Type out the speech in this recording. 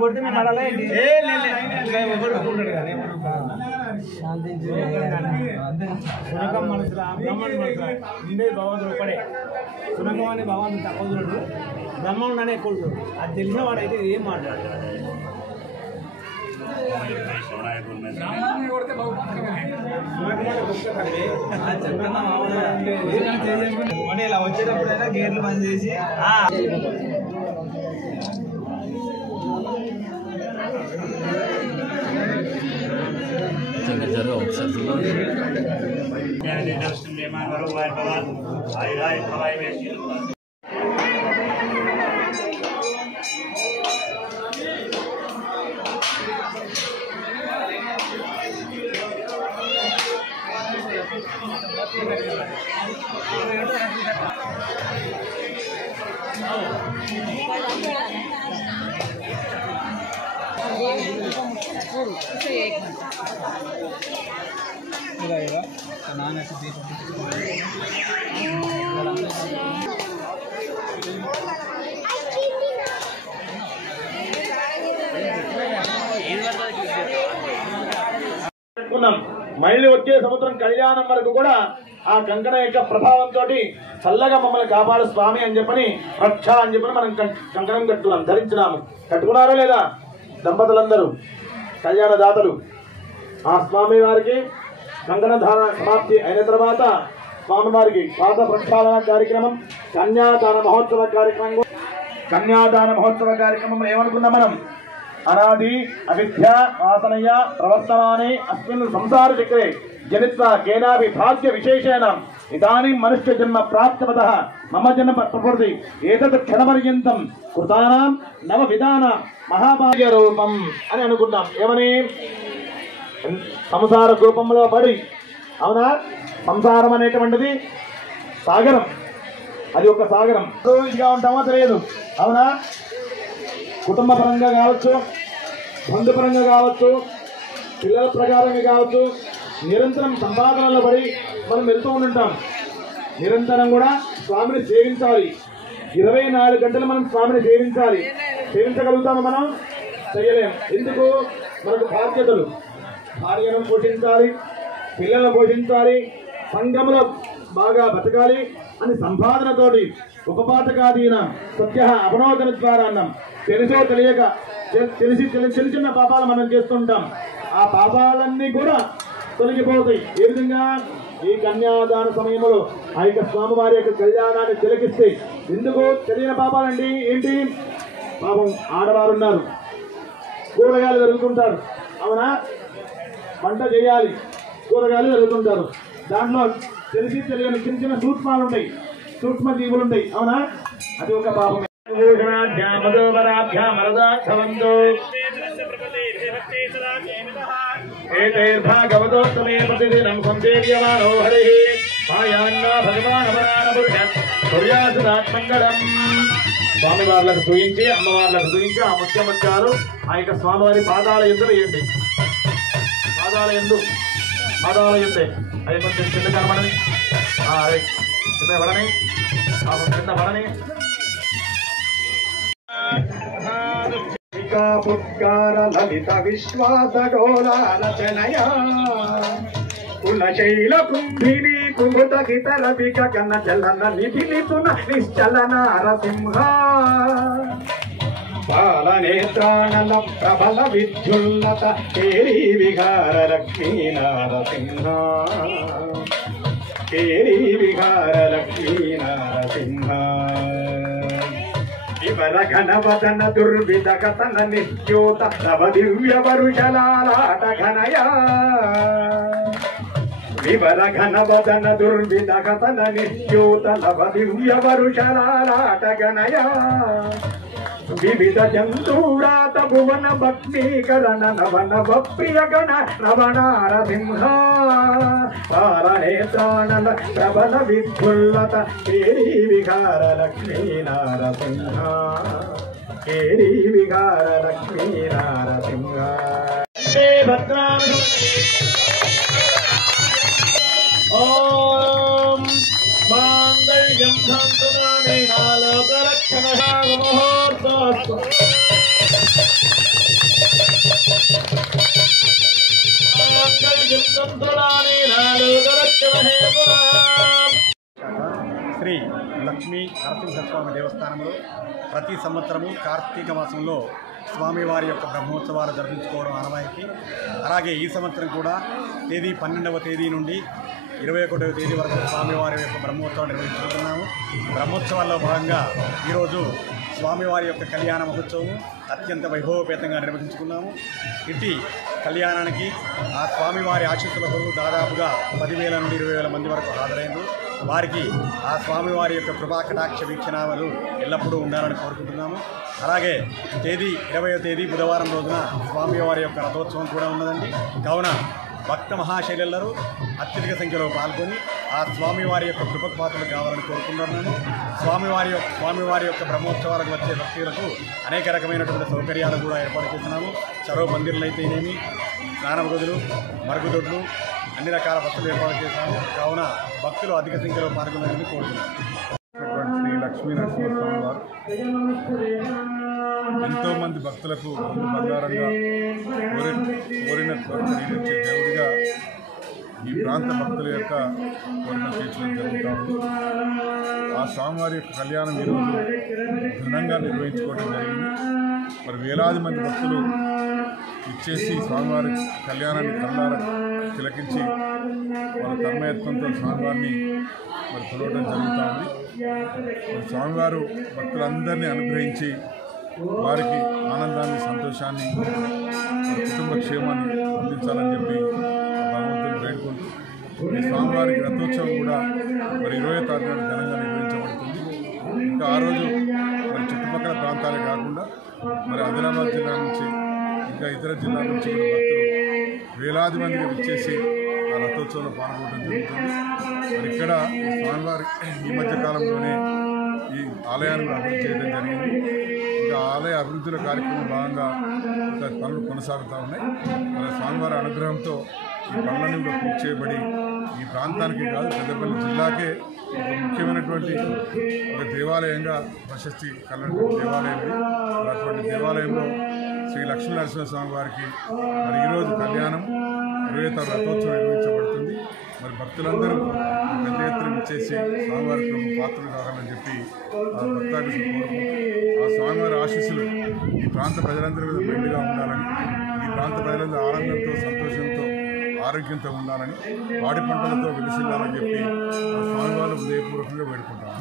కొడితే మేము అడలే సునకం మనసులో బ్రహ్మణుడు మనసులో ఉండేది భగవంతుడు ఒక్కడే. సునకం అనే భగవంతుడు తక్కువ చూడు, బ్రహ్మణుడు అనే ఎక్కువ చూడు. అది తెలిసిన వాడు అయితే ఏం మాట్లాడతాడు. ఇలా వచ్చేటప్పుడైనా గేర్లు బంద్ చేసి మళ్ళీ వచ్చే సంవత్సరం కళ్యాణం వరకు కూడా ఆ కంకణ యొక్క ప్రభావంతో చల్లగా మమ్మల్ని కాపాడు స్వామి అని చెప్పని రక్ష అని చెప్పని మనం కంకణం కట్టుకున్నాం, ధరించినాము. కట్టుకున్నారా లేదా దంపతులందరూ, కళ్యాణ దాతలు? ఆ స్వామి వారికి కంకణ ధారణ సమాప్తి అయిన తర్వాత స్వామివారికి పాద ప్రక్షాళన కార్యక్రమం, కన్యాదాన మహోత్సవ కార్యక్రమం. కన్యాదాన మహోత్సవ కార్యక్రమం ఏమనుకున్నాం మనం? అనాది అవిద్య వాసనయ ప్రవర్తమానే అస్మిన్ సంసార చక్రే జనిత్వా కేనాపి భాగ్య విశేషేణ ఇదానీ మనుష్య జన్మ ప్రాప్తవతః మమ జన్మ ప్రకృతి ఏతత్ క్షణపర్యంతం కృతానాం నవ విధాన మహాభాగ్య రూపం అని అనుకున్నాం. ఏమని? సంసార రూపంలో పడి, అవునా? సంసారం అనేటువంటిది సాగరం, అది ఒక సాగరం. ఇదిగా ఉంటామో తెలియదు, అవునా? కుటుంబ పరంగా కావచ్చు, బంధుపరంగా కావచ్చు, పిల్లల ప్రకారంగా కావచ్చు, నిరంతరం సంపాదనలో పడి మనం వెళ్తూ ఉంటాం. నిరంతరం కూడా స్వామిని సేవించాలి. 24 గంటలు మనం స్వామిని సేవించాలి. సేవించగలుగుతాము మనం? చేయలేము. ఎందుకు? మనకు బాధ్యతలు. భార్యను పోషించాలి, పిల్లలను పోషించాలి, సంఘంలో బాగా బతకాలి అని సంపాదనతోటి ఉపపాతకాదీన సత్య అపనోదన ద్వారా అన్నాం. తెలుసో తెలియక చిన్న పాపాలు మనం చేస్తుంటాం. ఆ పాపాలన్నీ కూడా తొలగిపోతాయి. ఏ విధంగా? ఈ కన్యాదాన సమయంలో ఆ యొక్క స్వామివారి యొక్క కళ్యాణాన్ని తిలకిస్తే. ఎందుకు తెలియని పాపాలండి? ఏంటి? పాపం ఆడవారు ఉన్నారు, కూరగాయలు జరుగుతుంటారు, అవునా? వంట చేయాలి, కూరగాయలు జరుగుతుంటారు. దాంట్లో తెలిసి తెలియని చిన్న సూక్ష్మాలు ఉంటాయి, సూక్ష్మ జీవులు ఉంటాయి, అవునా? అది ఒక పాపం. భాగవతోత్తమే ప్రతిదినం సంసేవ్యమానో హరి మాయాన్నా భగవాన్ సూర్యాసురాత్మంగళం. స్వామివార్లకు చూయించి, అమ్మవార్లకు చూయించి ఆ ముత్యమంటారు ఆ యొక్క స్వామివారి పాదాల యందు వేయండి. పాదాల యందు అవి కొంచెం కింద కనబడని, కింద పడని, కింద పడని. పుత్కార లలిత విశ్వాస డోలారచనయా కులశైల కుంభిని కుముద గితర విగగన జలన నిధిలితున నిశ్చల నారసింహ బాలనేత్రాణల ప్రబల విద్యుల్లత కేరీ విహార లక్ష్మీ నారసింహ, కేరీ విహార లక్ష్మీ నారసింహ. వివర ఘనవదన దుర్విధ కథన నిత్యోత నవ దివ్య వరుషలాలాట ఘనయా వివర ఘనవదన దుర్విధగతన నిత్యోతలవ దివ్య వరుషరాటగనయా వివిధ జంతూరాత భువన భక్తీకరణ నవన ప్రియగణ రవణార సింహ తారనేత్రాణల ప్రబల విద్యుల్లత కేరీ విహార లక్ష్మీ నారసింహ కేరీ విహార లక్ష్మీ నారసింహ ఓం మాంగళ్యం ధాంతునానేన లోకరక్షణః మహోత్సవస్తు మాంగళ్యం ధాంతునానేన లోకరక్షణః శ్రీ లక్ష్మీ నరసింహస్వామి దేవస్థానంలో ప్రతి సంవత్సరము కార్తీక మాసంలో స్వామివారి యొక్క బ్రహ్మోత్సవాలు జరిపించుకోవడం ఆనవాయితీ. అలాగే ఈ సంవత్సరం కూడా తేదీ 12వ తేదీ నుండి 21వ తేదీ వరకు స్వామివారి యొక్క బ్రహ్మోత్సవాలు నిర్వహించుకుంటున్నాము. బ్రహ్మోత్సవాల్లో భాగంగా ఈరోజు స్వామివారి యొక్క కళ్యాణ మహోత్సవం అత్యంత వైభవపేతంగా నిర్వహించుకున్నాము. ఇటు కళ్యాణానికి ఆ స్వామివారి ఆశీస్సుల కొరకు దాదాపుగా 10,000 నుండి 20,000 మంది వరకు హాజరైంది. వారికి ఆ స్వామివారి యొక్క కృపా కటాక్ష వీక్షణాలు ఎల్లప్పుడూ ఉండాలని కోరుకుంటున్నాము. అలాగే తేదీ 20వ తేదీ బుధవారం రోజున స్వామివారి యొక్క రథోత్సవం కూడా ఉన్నదండి. కావున భక్త మహాశైలెల్లరూ అత్యధిక సంఖ్యలో పాల్గొని ఆ స్వామివారి యొక్క కృపకు పాత్రలు కావాలని కోరుకుంటున్నాను. స్వామివారి యొక్క బ్రహ్మోత్సవాలకు వచ్చే భక్తులకు అనేక రకమైనటువంటి సౌకర్యాలు కూడా ఏర్పాటు చేస్తున్నాము. చరవ పందిర్లు అయితేనేమి, స్నాన గదులు, మరుగుదొడ్లు, అన్ని రకాల వసతులు ఏర్పాటు చేశాము. కావున భక్తులు అధిక సంఖ్యలో పాల్గొనాలని కోరుతున్నాను. శ్రీ లక్ష్మీ నరసింహస్వామి వారు ఎంతోమంది భక్తులకు బంగారంగా కోరిన కోరినచ్చే దేవుడిగా ఈ ప్రాంత భక్తుల యొక్క కోరిన తీర్చడం జరుగుతుంది. ఆ స్వామివారి యొక్క కళ్యాణం ఈరోజు ఘనంగా నిర్వహించుకోవడం జరిగింది. మరి వేలాది మంది భక్తులు ఇచ్చేసి స్వామివారి కళ్యాణాన్ని కళ్ళారా తిలకించి వాళ్ళ తన్మయత్వంతో స్వామివారిని మరి కొలవడం జరుగుతూ ఉంది. స్వామివారు భక్తులందరినీ అనుగ్రహించి వారికి ఆనందాన్ని, సంతోషాన్ని, కుటుంబ క్షేమాన్ని అందించాలని చెప్పి భగవంతుని వేడుకుంటూ ఈ స్వామివారికి రథోత్సవం కూడా మరి 20వ తారీఖు ఘనంగా నిర్వహించబడుతుంది. ఇంకా ఆ రోజు మరి చుట్టుపక్కల ప్రాంతాలే కాకుండా మరి ఆదిలాబాద్ జిల్లా నుంచి ఇంకా ఇతర జిల్లాల నుంచి కూడా భక్తులు వేలాది మందికి వచ్చేసి ఆ రథోత్సవంలో పాల్గొనడం జరుగుతుంది. మరి ఇక్కడ ఈ స్వామివారి ఈ మధ్య కాలంలోనే ఈ ఆలయాన్ని అభివృద్ధి చేయడం జరిగింది. ఇంకా ఆలయ అభివృద్ధిలో కార్యక్రమం భాగంగా ఇంకా పనులు కొనసాగుతూ ఉన్నాయి. మరి స్వామివారి అనుగ్రహంతో ఈ పనులన్నీ కూడా పూర్తి చేయబడి ఈ ప్రాంతానికి కాదు పెద్దపల్లి జిల్లాకే ఒక ముఖ్యమైనటువంటి ఒక దేవాలయంగా ప్రశస్తి కలిగినటువంటి దేవాలయం ఇది. అటువంటి దేవాలయంలో శ్రీ లక్ష్మీ నరసింహస్వామి వారికి మరి ఈరోజు కళ్యాణం 20వ తారీఖు రథోత్సవం నిర్వహించబడుతుంది. మరి భక్తులందరూ పెద్ద ఎత్తున ఇచ్చేసి స్వామివారి పాత్రలు కావాలని చెప్పి ఆ భక్తాదులు కోరుకుంటూ ఆ స్వామివారి ఆశీస్సులు ఈ ప్రాంత ప్రజలందరి మీద మెండుగా ఉండాలని, ఈ ప్రాంత ప్రజలందరూ ఆనందంతో, సంతోషంతో, ఆరోగ్యంతో ఉండాలని, పాడి పంటలతో విలసిల్లాలని చెప్పి ఆ స్వామివారిని హృదయపూర్వకంగా వేడుకుంటాము.